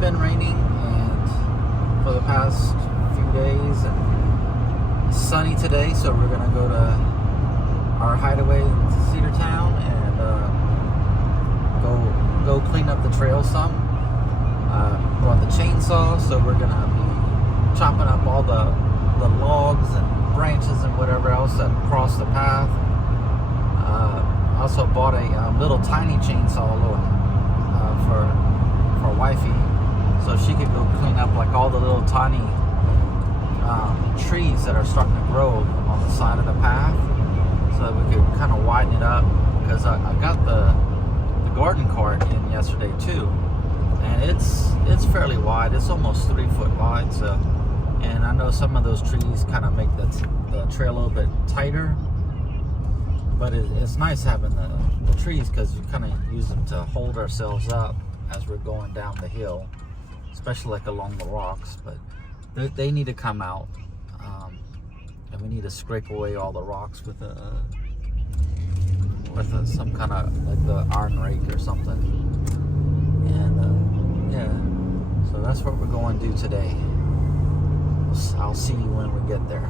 been raining and for the past few days, and it's sunny today, so we're gonna go to our hideaway in Cedartown and go clean up the trail some. Brought the chainsaw, so we're gonna be chopping up all the logs and branches and whatever else that cross the path. I also bought a little tiny chainsaw for wifey, so she could go clean up like all the little tiny trees that are starting to grow on the side of the path, so that we could kind of widen it up. Because I got the garden cart in yesterday too, and it's fairly wide. It's almost 3 foot wide. So, and I know some of those trees kind of make the trail a little bit tighter, but it's nice having the trees, because you kind of use them to hold ourselves up as we're going down the hill, especially like along the rocks. But they need to come out, and we need to scrape away all the rocks with some kind of like the iron rake or something. And yeah, so that's what we're going to do today. I'll see you when we get there.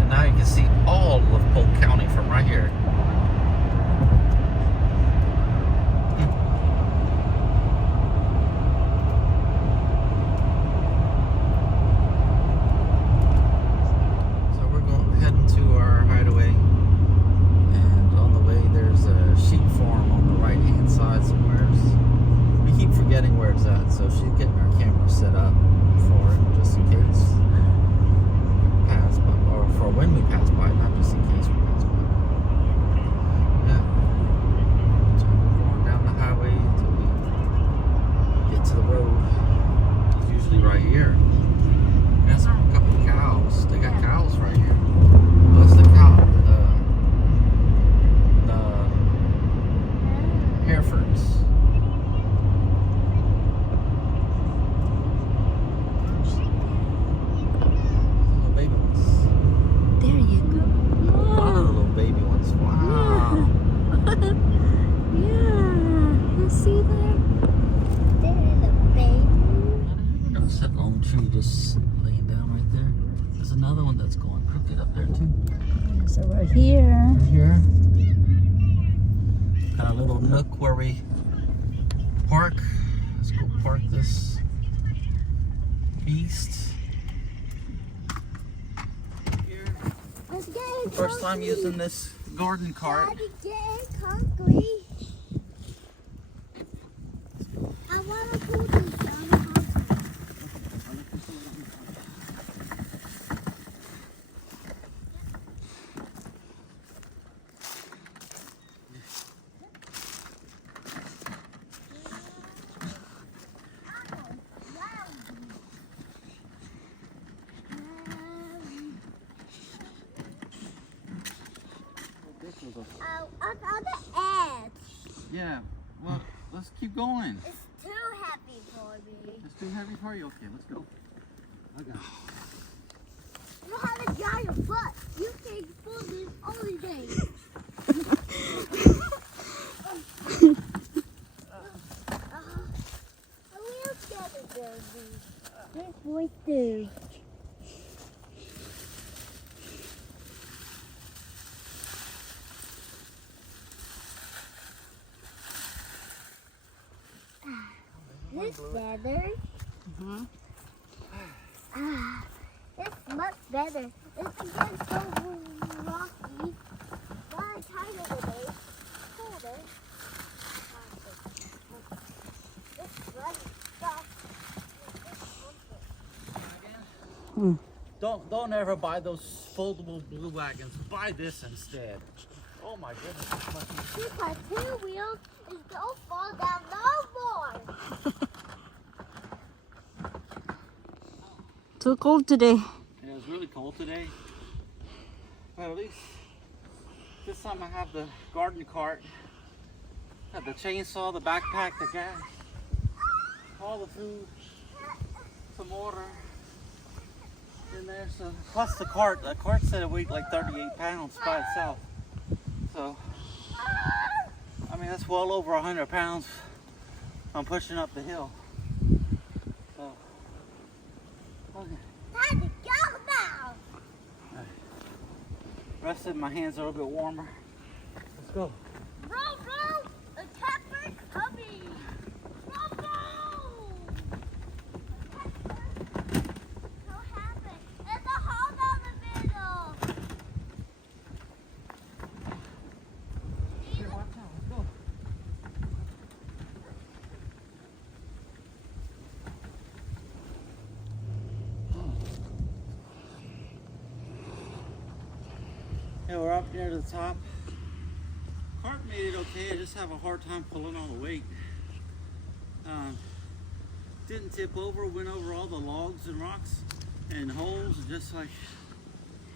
And now you can see all of Polk County from right here. So she's getting our camera set up for it, just in case we pass by, or for when we pass by, not just in case we pass by. Yeah. So we're going down the highway until we get to the road. It's usually right here. That's a couple of cows. They got cows right here. What's the cow? The Herefords. Just laying down right there. There's another one that's going crooked up there too. So we're here. Got a little nook where we park. Let's go park this beast here. First time using this garden cart. Daddy, get concrete. I want to pull this down. On the edge. Yeah, well, let's keep going. It's too heavy for me. It's too heavy for you? Okay, let's go. I got it. You know how to dry your foot. You can pull this all day. We'll get it, baby. Yes, we do. This better. It's much better. It's again so rocky. Why kind of today? Better. It's running fast. Don't ever buy those foldable blue wagons. Buy this instead. Oh my goodness, it's much easier. If my 2 wheels is don't fall down no more. Too cold today. Yeah, it's really cold today. But at least this time I have the garden cart, have the chainsaw, the backpack, the gas, all the food, some water. in there. So plus the cart said it weighed like 38 pounds by itself. So I mean that's well over 100 pounds I'm pushing up the hill. So okay. Time to go now. Rest of my hands are a little bit warmer. Let's go. Row, a tapper coming. Row. What happened? There's a hole down the middle. Here, watch out. Let's go. Yeah, we're up near the top. Cart made it okay. I just have a hard time pulling all the weight. Didn't tip over. Went over all the logs and rocks and holes, just like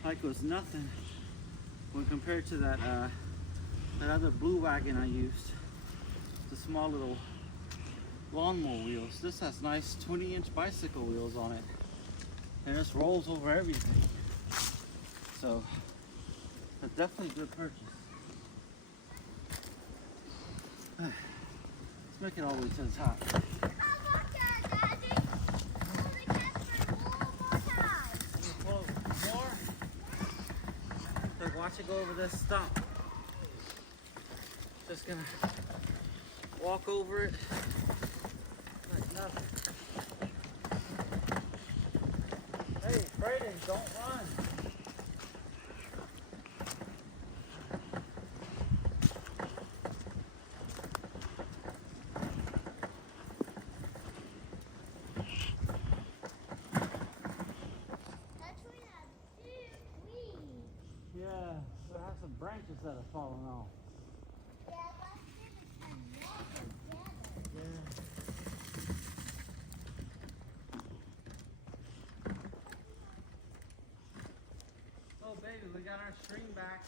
it was nothing when compared to that other blue wagon I used. The small little lawnmower wheels. This has nice 20-inch bicycle wheels on it, and this rolls over everything. So. It's definitely a good purchase. Let's make it all the way to the top. How about that, Daddy? Pull the catcher one more time. Pull more. Look, watch it go over this stump. Just gonna walk over it like nothing. Hey, Brayden, don't run. Branches that have fallen off. Yeah, let's get it and walk together. Yeah. Oh, baby, we got our string back.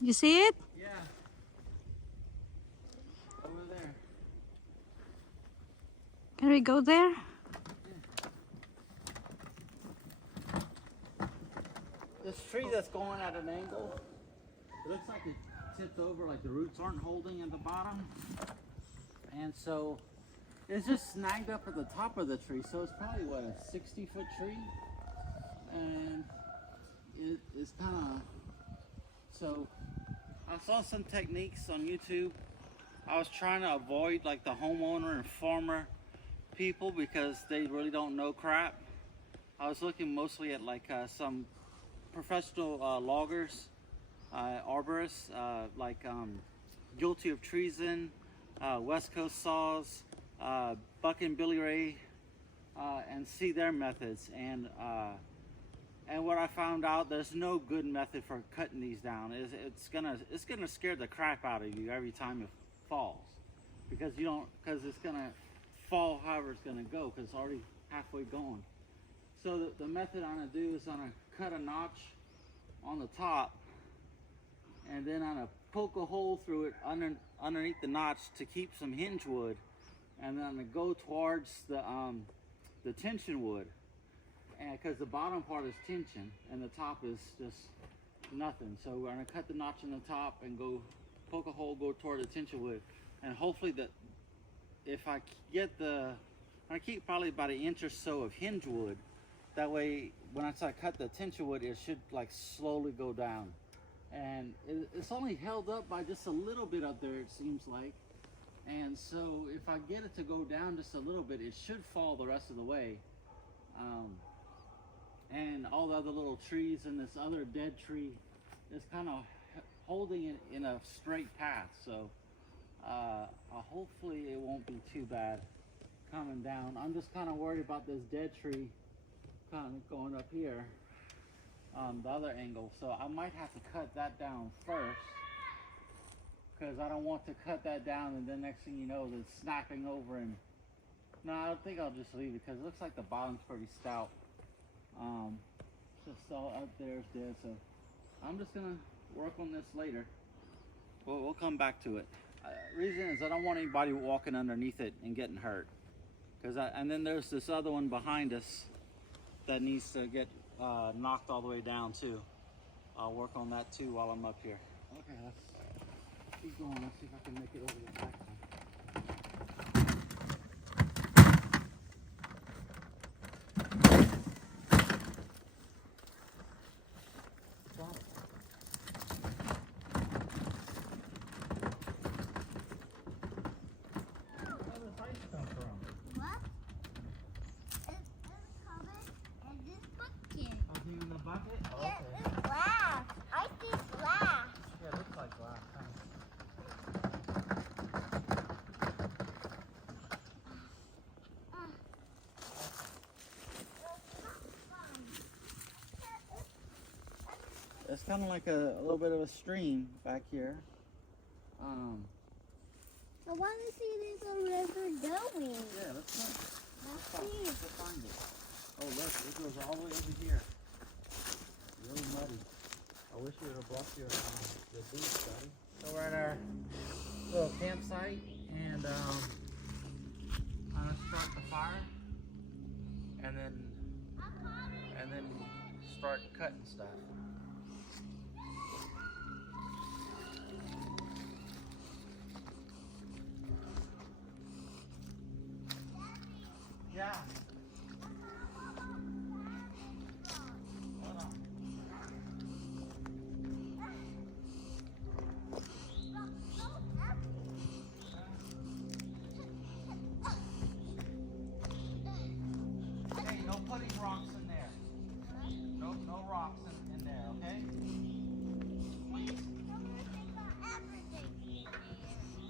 You see it? Yeah. Over there. Can we go there? This tree that's going at an angle, it looks like it tipped over, like the roots aren't holding at the bottom. And so it's just snagged up at the top of the tree. So it's probably, what, a 60-foot tree? And it's kind of, so I saw some techniques on YouTube. I was trying to avoid like the homeowner and farmer people because they really don't know crap. I was looking mostly at like some professional loggers, arborists, like Guilty of Treason, West Coast Saws, Buck and Billy Ray, and see their methods. And what I found out, there's no good method for cutting these down. It's gonna scare the crap out of you every time it falls, because it's gonna fall however it's gonna go, because it's already halfway gone. So the method I'm gonna do is I'm gonna cut a notch on the top, and then I'm gonna poke a hole through it underneath the notch to keep some hinge wood, and then I'm gonna go towards the tension wood, and because the bottom part is tension and the top is just nothing. So we're gonna cut the notch on the top and go poke a hole, go toward the tension wood, and hopefully that if I get I keep probably about an inch or so of hinge wood. That way, when I cut the tension wood, it should like slowly go down. And it's only held up by just a little bit up there, it seems like. And so if I get it to go down just a little bit, it should fall the rest of the way. And all the other little trees and this other dead tree is kind of holding it in a straight path. So hopefully it won't be too bad coming down. I'm just kind of worried about this dead tree kind of going up here on the other angle. So I might have to cut that down first, because I don't want to cut that down and then next thing you know it's snapping over. And no, I think I'll just leave it because it looks like the bottom's pretty stout. Just all up there is dead, so I'm just gonna work on this later. We'll come back to it. Reason is I don't want anybody walking underneath it and getting hurt. And then there's this other one behind us that needs to get knocked all the way down too. I'll work on that too while I'm up here. Okay, let's keep going. Let's see if I can make it over the back. What? It's covered in this bucket. Oh, you in the bucket? Oh, Yeah, okay. it's glass. I see glass. Yeah, it looks like glass. Huh? It's kind of like a little bit of a stream back here. I want to see this river going. Yeah, let's go. Let's Let's see. go find it. Oh, look, it goes all the way over here. Really muddy. I wish you would have brought your boots, buddy. So we're at our little campsite, and I'm gonna start the fire, and then start cutting stuff. Yeah. Hold on. Hey, no putting rocks in there. No rocks in there, okay?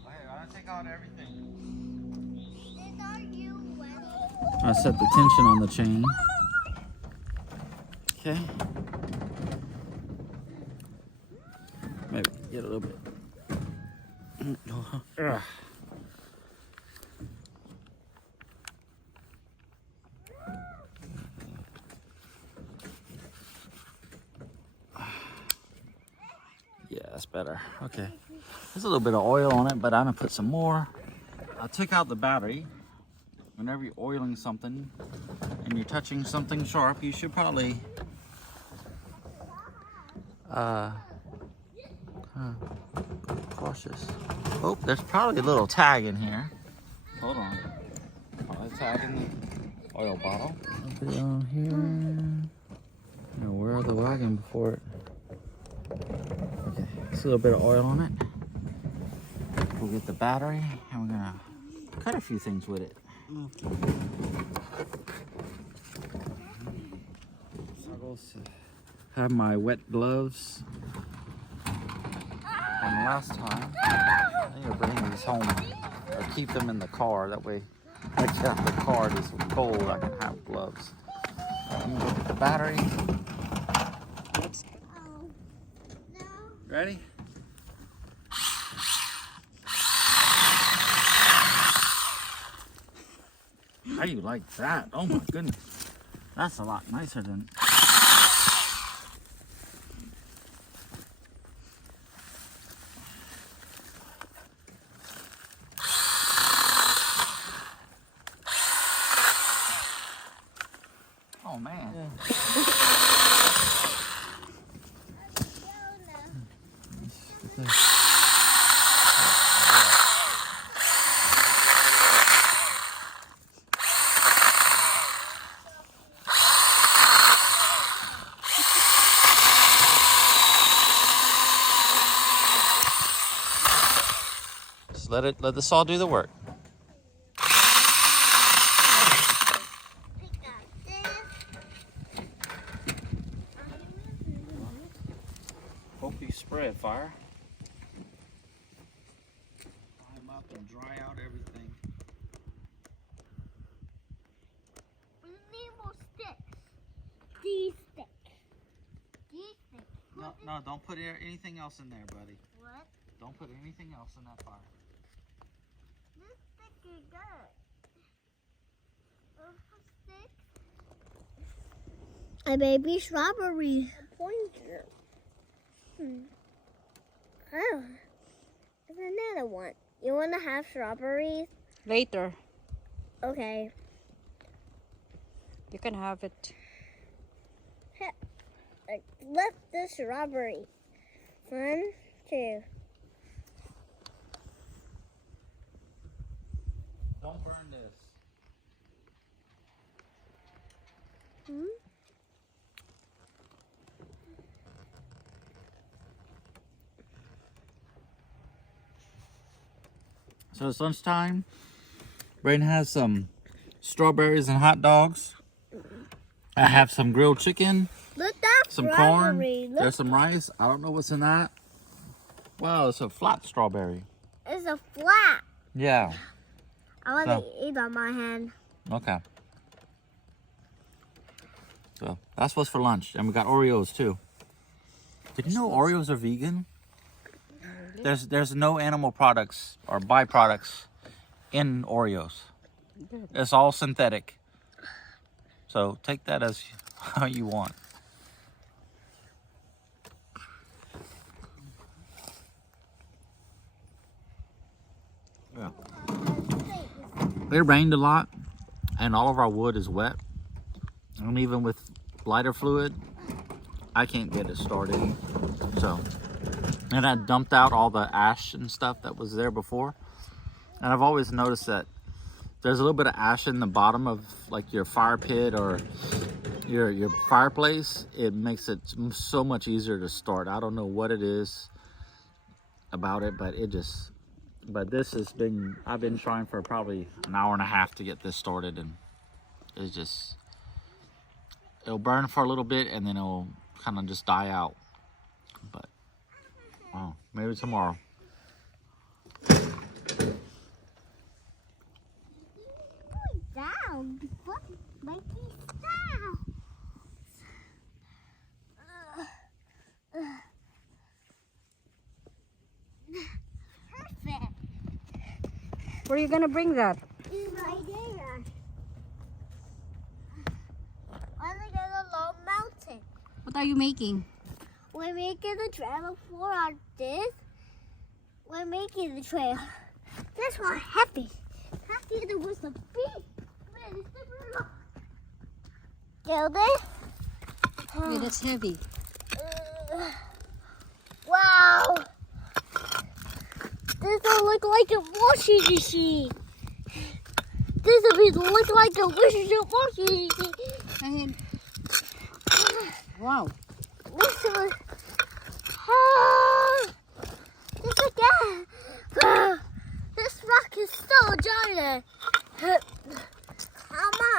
Okay, I'm gonna take out everything. I set the tension on the chain. Okay. Maybe get a little bit. Ugh. Yeah, that's better. Okay. There's a little bit of oil on it, but I'm gonna put some more. I took out the battery. Whenever you're oiling something and you're touching something sharp, you should probably cautious. Oh, there's probably a little tag in here. Hold on. Oh, a tag in the oil bottle. Put it on here. Now, where are the wagon before it? Okay, there's a little bit of oil on it. We'll get the battery and we're gonna cut a few things with it. Have my wet gloves from last time. I need to bring these home or keep them in the car. That way, I get out the car. It's cold. I can have gloves. I'm gonna get the battery. Ready? How do you like that? Oh my goodness. That's a lot nicer than... Oh man. Yeah. Just let the saw do the work. Hope you spread fire. Climb up and dry out everything. We need more sticks. These sticks. These sticks. No, don't put anything else in there, buddy. What? Don't put anything else in that fire. This stick is good. Sticks. A baby strawberry. A pointer. Oh, there's another one. You want to have strawberries? Later. Okay. You can have it. Lift the strawberry. 1, 2. Don't burn this. Hmm? So it's lunchtime. Brayden has some strawberries and hot dogs. I have some grilled chicken, Look that some strawberry. corn. Look, There's some rice. I don't know what's in that. Wow, it's a flat strawberry. it's a flat. Yeah. I want to eat on my hand. Okay. So that's what's for lunch. And we got Oreos too. Did you know Oreos are vegan? There's no animal products or byproducts in Oreos. It's all synthetic. So take that as how you want. Yeah. It rained a lot and all of our wood is wet. And even with lighter fluid, I can't get it started. So, and I dumped out all the ash and stuff that was there before. And I've always noticed that there's a little bit of ash in the bottom of like your fire pit or your fireplace. It makes it so much easier to start. I don't know what it is about it, but this has been, I've been trying for probably an hour and a half to get this started, and it's just, it'll burn for a little bit and then it'll kind of just die out. But, wow, maybe tomorrow. Down. What? Make it down. Perfect. Where are you gonna bring that? It's right there. I'm gonna get a long mountain. What are you making? We're making the trail for our this. We're making the trail. This one happy. Happy there was a big. Get it? Yeah, that's heavy. Wow. This will look like a washing machine. This will look like a washing machine. Ahead. Wow. This will. Ah, this again. Ah, this rock is so giant. Mama.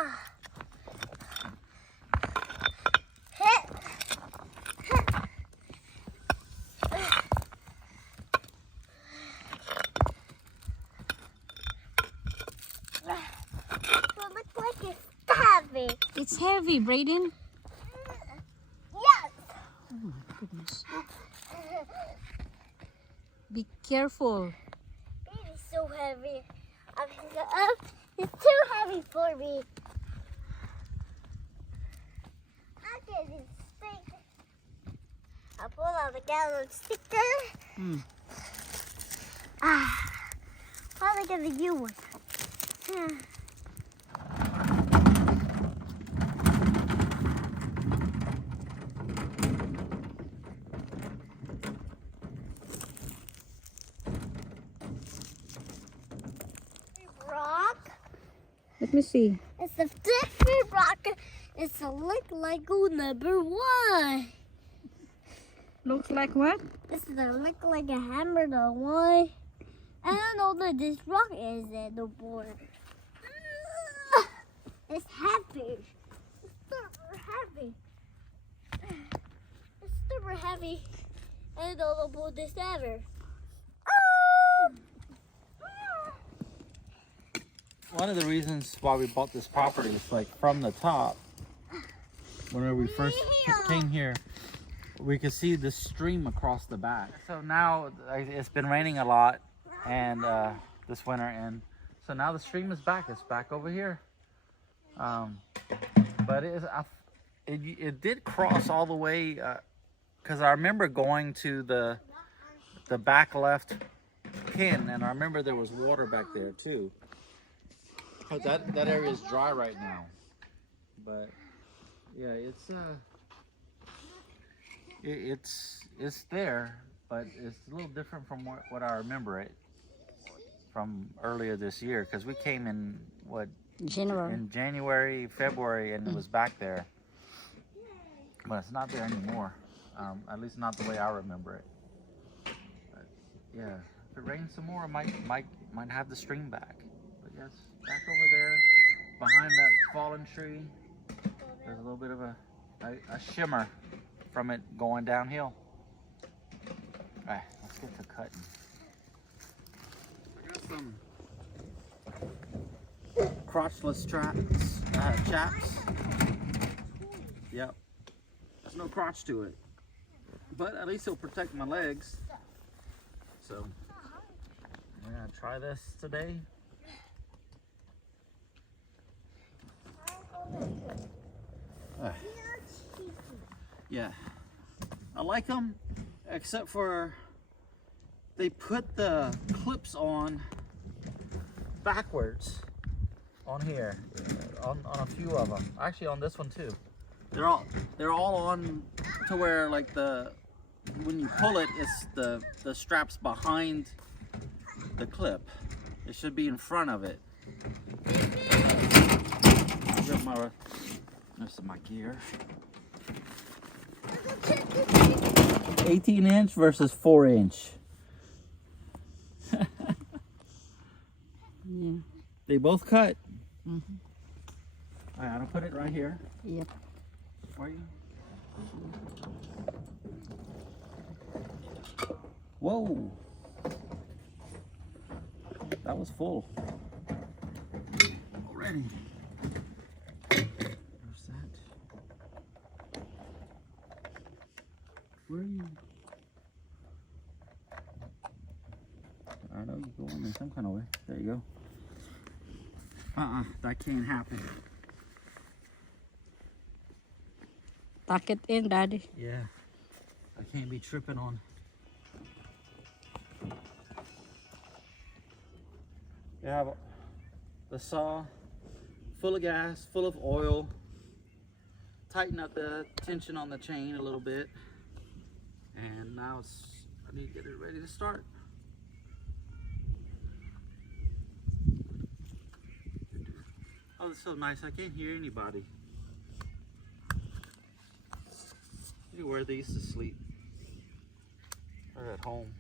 Hit. It looks like it's heavy. It's heavy, Brayden. Yes. Oh my goodness. Be careful. It's so heavy. It's too heavy for me. I get it stick. I pull out the gallon sticker. I'll get the new one. Rock. Let me see. It's a different rock. It's a look like number 1. Looks like what? This is a look like a hammer the one. I don't know that this rock is at the board. It's heavy. It's super heavy. It's super heavy. I don't know about this ever. One of the reasons why we bought this property is like from the top, whenever we first came here, we could see the stream across the back. So now it's been raining a lot and this winter, and so now the stream is back. It's back over here. But it did cross all the way, because I remember going to the back left pin, and I remember there was water back there too. That area is dry right now, but yeah, it's there, but it's a little different from what I remember it from earlier this year, because we came in January. January, February, and it was back there, but it's not there anymore. At least not the way I remember it. But yeah, if it rains some more, I might have the stream back. But yes, back over there behind that fallen tree, there's a little bit of a shimmer from it going downhill. All right, let's get to cutting. I got some crotchless chaps. Yep. There's no crotch to it, but at least it'll protect my legs. So I'm gonna try this today. yeah, I like them, except for they put the clips on backwards On here, on a few of them. Actually, on this one too. they're all on to where like when you pull it, it's the straps behind the clip. It should be in front of it. This is my gear. 18-inch versus 4-inch. Yeah. They both cut. Mm-hmm. All right, I'm gonna put it right here. Yep. Are you? Whoa! That was full already. There's that. Where are you? I know you go on there some kind of way. There you go. That can't happen. Tuck it in, Daddy. Yeah, I can't be tripping on. You have the saw full of gas, full of oil. Tighten up the tension on the chain a little bit. And now I need to get it ready to start. Oh, it's so nice. I can't hear anybody. You wear these to sleep or at home.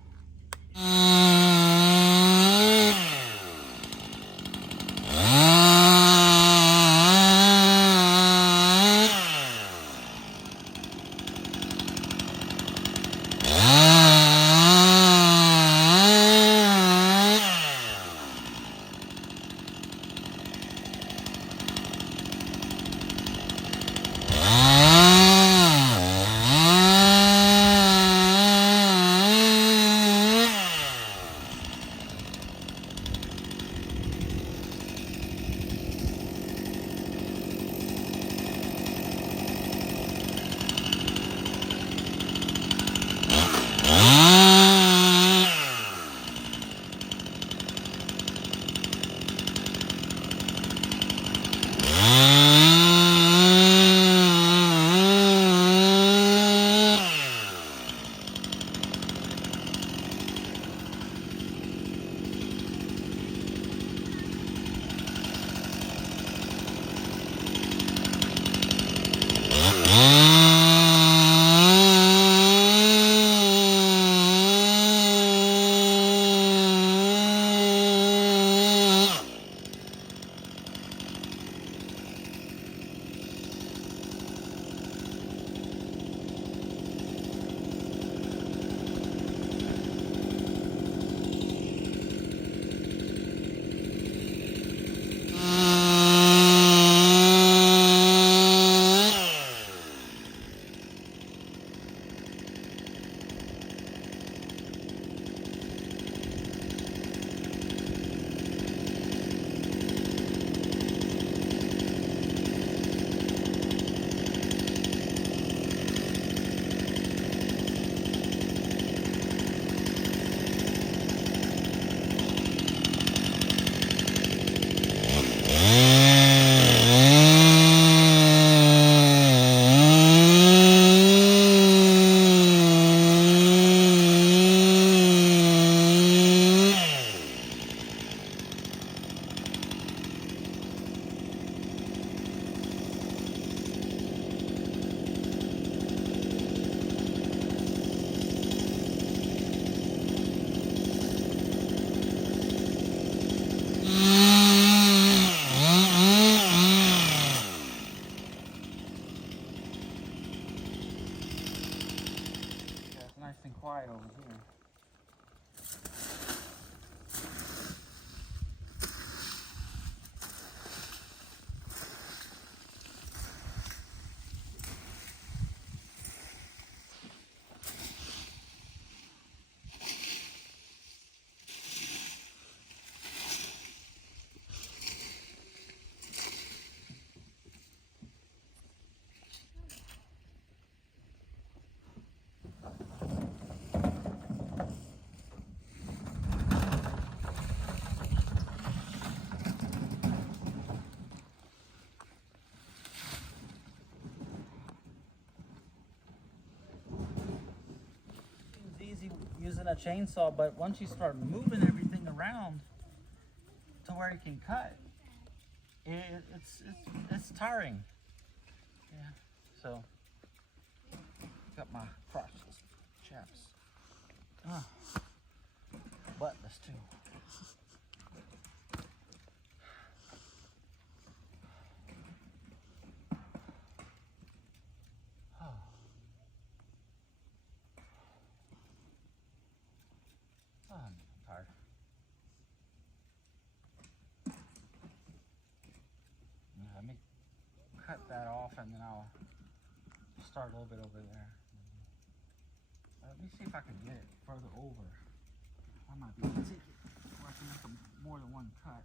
and quiet over here. Easy using a chainsaw, but once you start moving everything around to where you can cut, it's tiring. Yeah. So got my crotchless chaps. Buttless too. I'm tired. Let me cut that off and then I'll start a little bit over there. Let me see if I can get it further over. I might be able to take it where I can make more than one cut.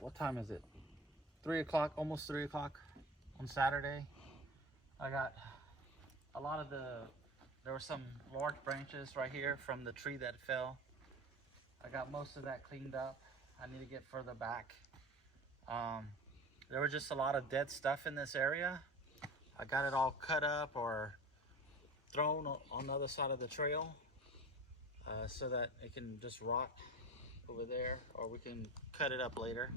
What time is it? 3 o'clock, almost 3 o'clock on Saturday. I got a lot of there were some large branches right here from the tree that fell. I got most of that cleaned up. I need to get further back. There was just a lot of dead stuff in this area. I got it all cut up or thrown on the other side of the trail so that it can just rot over there, or we can cut it up later.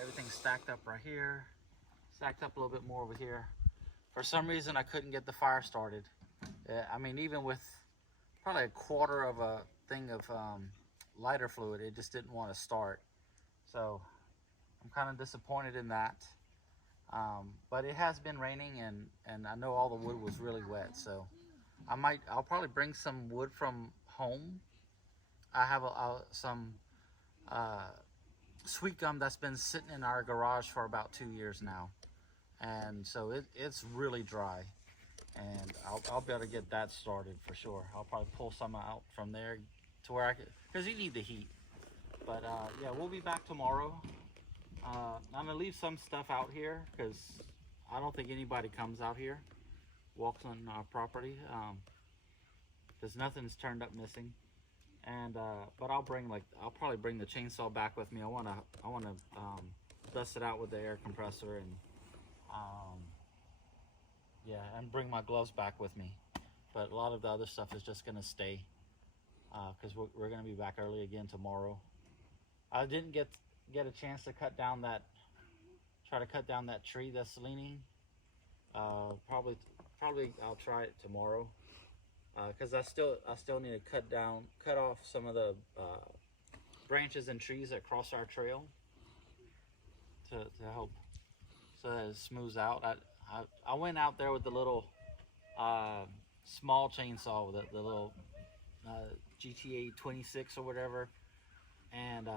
Everything's stacked up right here, stacked up a little bit more over here. For some reason I couldn't get the fire started. I mean, even with probably a quarter of a thing of lighter fluid. It just didn't want to start. So I'm kind of disappointed in that. But it has been raining, and I know all the wood was really wet. So I'll probably bring some wood from home. I have some sweet gum that's been sitting in our garage for about 2 years now. And so it's really dry. And I'll be able to get that started for sure. I'll probably pull some out from there to where I could, because you need the heat. But yeah, we'll be back tomorrow. I'm gonna leave some stuff out here because I don't think anybody comes out here, walks on our property, because nothing's turned up missing. And but I'll probably bring the chainsaw back with me. I wanna dust it out with the air compressor and yeah, and bring my gloves back with me. But a lot of the other stuff is just gonna stay because we're gonna be back early again tomorrow. I didn't get a chance to try to cut down that tree that's leaning. Probably I'll try it tomorrow because I still need to cut off some of the branches and trees that cross our trail to help so that it smooths out. I went out there with the little small chainsaw with the little GTA 26 or whatever, and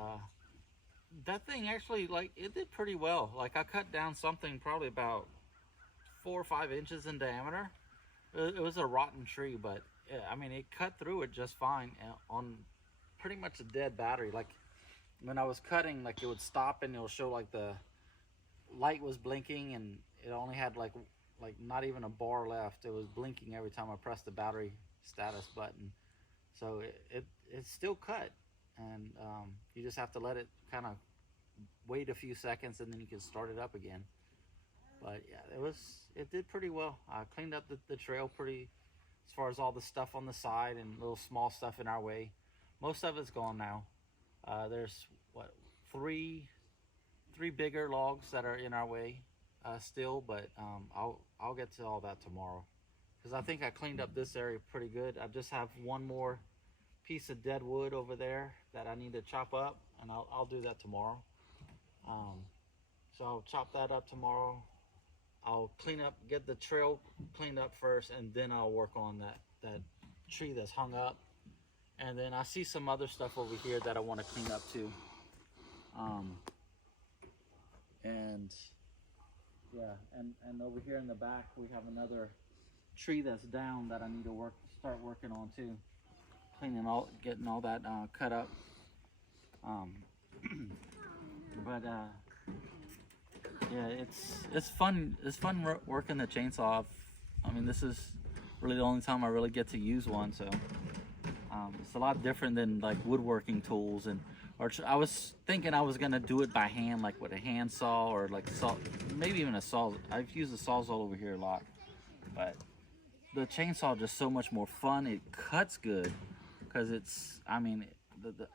that thing actually, like, it did pretty well. Like, I cut down something probably about 4 or 5 inches in diameter. It was a rotten tree, but I mean, it cut through it just fine on pretty much a dead battery. Like, when I was cutting, like, it would stop and it'll show like the light was blinking, and it only had like not even a bar left. It was blinking every time I pressed the battery status button. So it still cut, and you just have to let it kind of wait a few seconds, and then you can start it up again. But yeah, it did pretty well. I cleaned up the trail pretty, as far as all the stuff on the side and little small stuff in our way. Most of it's gone now. There's three bigger logs that are in our way still, but I'll get to all that tomorrow, because I think I cleaned up this area pretty good. I just have one more piece of dead wood over there that I need to chop up, and I'll do that tomorrow. So I'll chop that up tomorrow. I'll get the trail cleaned up first, and then I'll work on that tree that's hung up. And then I see some other stuff over here that I want to clean up too. And yeah, and over here in the back we have another tree that's down that I need to start working on too. Getting all that cut up. But yeah, it's fun. It's fun working the chainsaw. I mean, this is really the only time I really get to use one, so it's a lot different than like woodworking tools. Or I was thinking I was gonna do it by hand, like with a hand saw, or like maybe even a saw. I've used the Sawzall over here a lot, but the chainsaw just so much more fun. It cuts good because it's, I mean,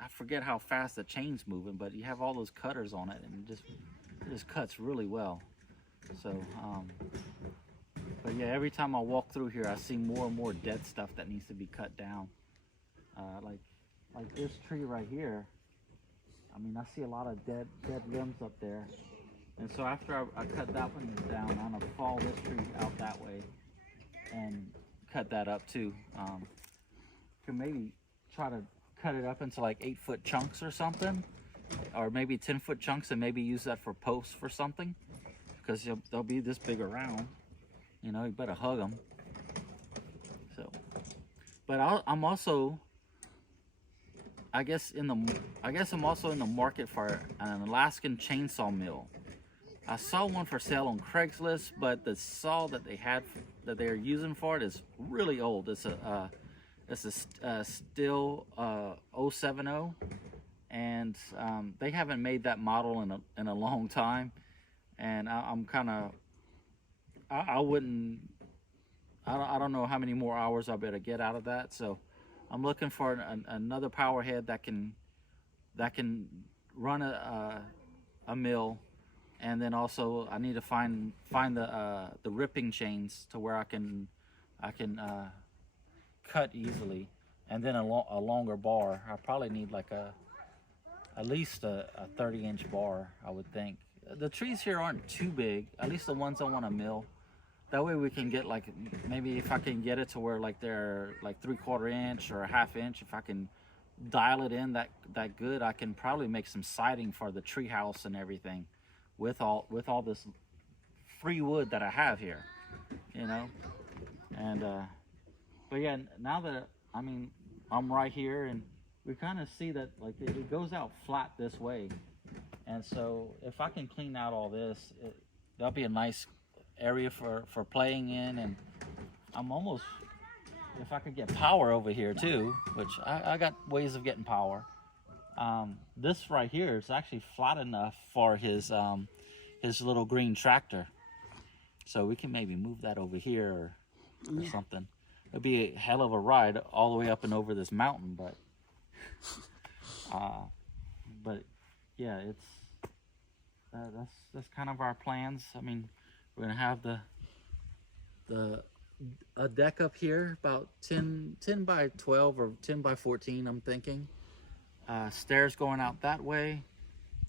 I forget how fast the chain's moving, but you have all those cutters on it, and it just cuts really well. So, but yeah, every time I walk through here, I see more and more dead stuff that needs to be cut down. Like this tree right here. I mean, I see a lot of dead limbs up there. And so after I cut that one down, I'm gonna fall this tree out that way and cut that up too. Can maybe try to cut it up into like 8-foot chunks or something, or maybe 10-foot chunks, and maybe use that for posts for something, because they'll be this big around. You know, you better hug them. So, but I'm also, I guess I'm also in the market for an Alaskan chainsaw mill. I saw one for sale on Craigslist, but the saw that they're using for it is really old. It's a Stihl 070, and they haven't made that model in a long time. And I'm kind of, I don't know how many more hours I'll be able to get out of that. So I'm looking for another power head that can run a mill, and then also I need to find the ripping chains to where I can cut easily. and then a longer bar. I probably need like at least a 30-inch bar, I would think. The trees here aren't too big, at least the ones I want to mill. That way we can get like, maybe if I can get it to where like they're like 3/4 inch or a 1/2 inch, if I can dial it in that good, I can probably make some siding for the tree house and everything with all this free wood that I have here, you know. And but yeah, now that I'm right here, and we kind of see that like it goes out flat this way, and so if I can clean out all this, that'll be a nice area for playing in. And I'm almost, if I could get power over here too, which I got ways of getting power. This right here is actually flat enough for his little green tractor, so we can maybe move that over here or something. It'd be a hell of a ride all the way up and over this mountain, but yeah, it's that's kind of our plans. I mean, we're gonna have a deck up here about 10 by 12 or 10 by 14, I'm thinking. Stairs going out that way,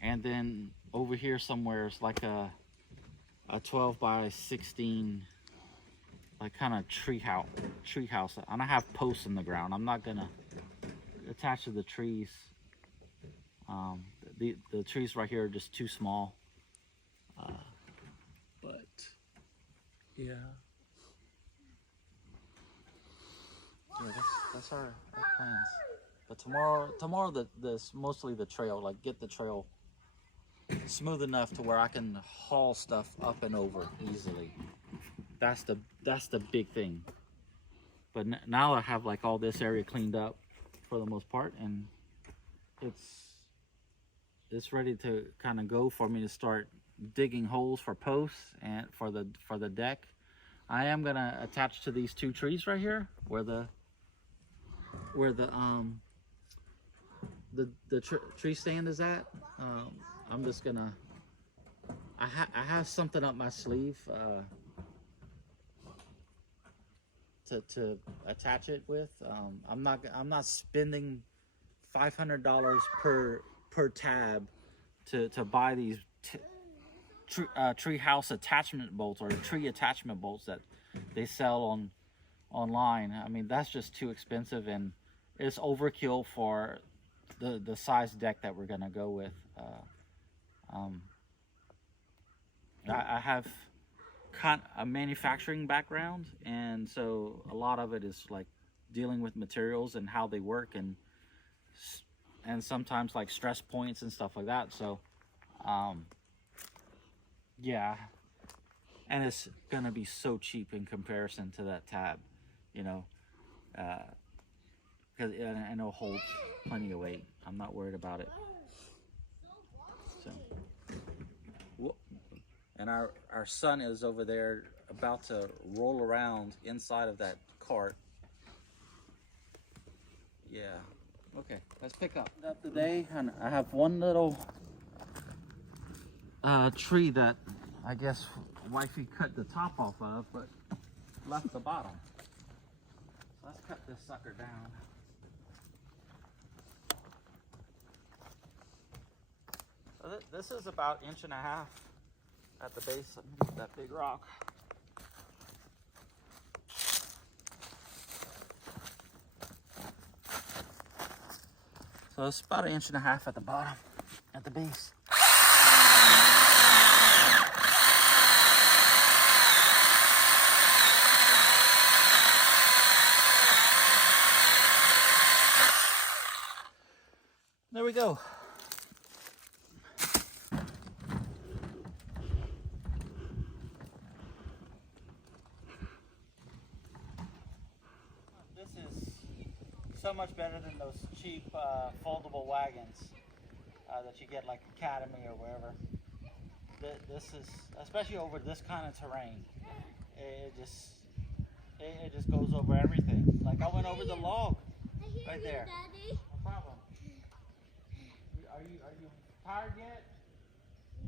and then over here somewhere is like a 12 by 16, like kind of tree house. And I have posts in the ground. I'm not gonna attach to the trees. The trees right here are just too small. But yeah, that's our plans. But tomorrow this mostly the trail, like get the trail smooth enough to where I can haul stuff up and over easily. That's the big thing. But now I have like all this area cleaned up for the most part, and it's ready to kind of go for me to start digging holes for posts and for the deck. I am gonna attach to these two trees right here where the tree stand is at. I'm just gonna, I have something up my sleeve to attach it with. I'm not spending $500 per tab to buy these tree house attachment bolts or tree attachment bolts that they sell online. I mean, that's just too expensive, and it's overkill for the size deck that we're gonna go with. I have kind of a manufacturing background, and so a lot of it is like dealing with materials and how they work, and sometimes like stress points and stuff like that. So yeah, and it's gonna be so cheap in comparison to that tab, you know, because and it'll hold plenty of weight. I'm not worried about it. So, and our son is over there about to roll around inside of that cart. Yeah. Okay, let's pick up today, and I have one little tree that I guess wifey cut the top off of, but left the bottom. So let's cut this sucker down. So this is about 1.5 inches at the base of that big rock. So it's about 1.5 inches at the bottom, at the base. There we go. This is so much better than those cheap foldable wagons that you get like Academy or wherever. This is, especially over this kind of terrain, it just goes over everything. Like I went over the log right there. Daddy. No problem. Are you tired yet?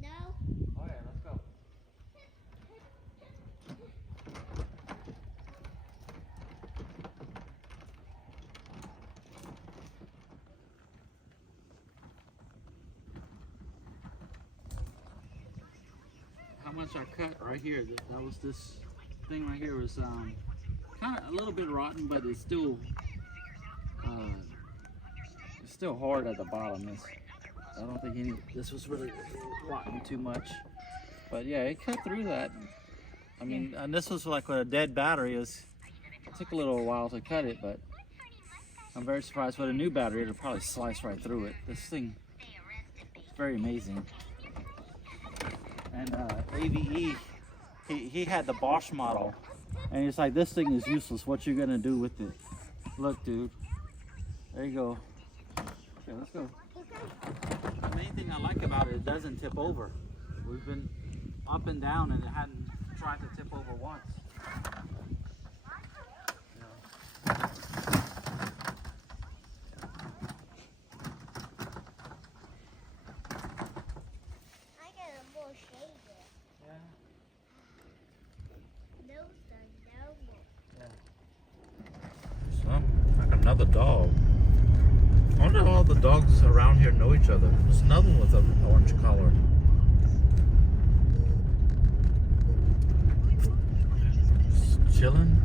No. Okay, let's go. how much I cut right here. That was this thing right here was kind of a little bit rotten, but it's still hard at the bottom. I don't think this was really rotten too much, but yeah, it cut through that. I mean, and this was like with a dead battery. It took a little while to cut it, but I'm very surprised with a new battery. It'll probably slice right through it. This thing is very amazing. And AVE, he had the Bosch model, and he's like, this thing is useless. What you gonna do with it? Look, dude. There you go. Okay, let's go. The main thing I like about it, it doesn't tip over. We've been up and down, and it hadn't tried to tip over once. Like another dog. I wonder if all the dogs around here know each other. There's another one with an orange collar. Just chilling.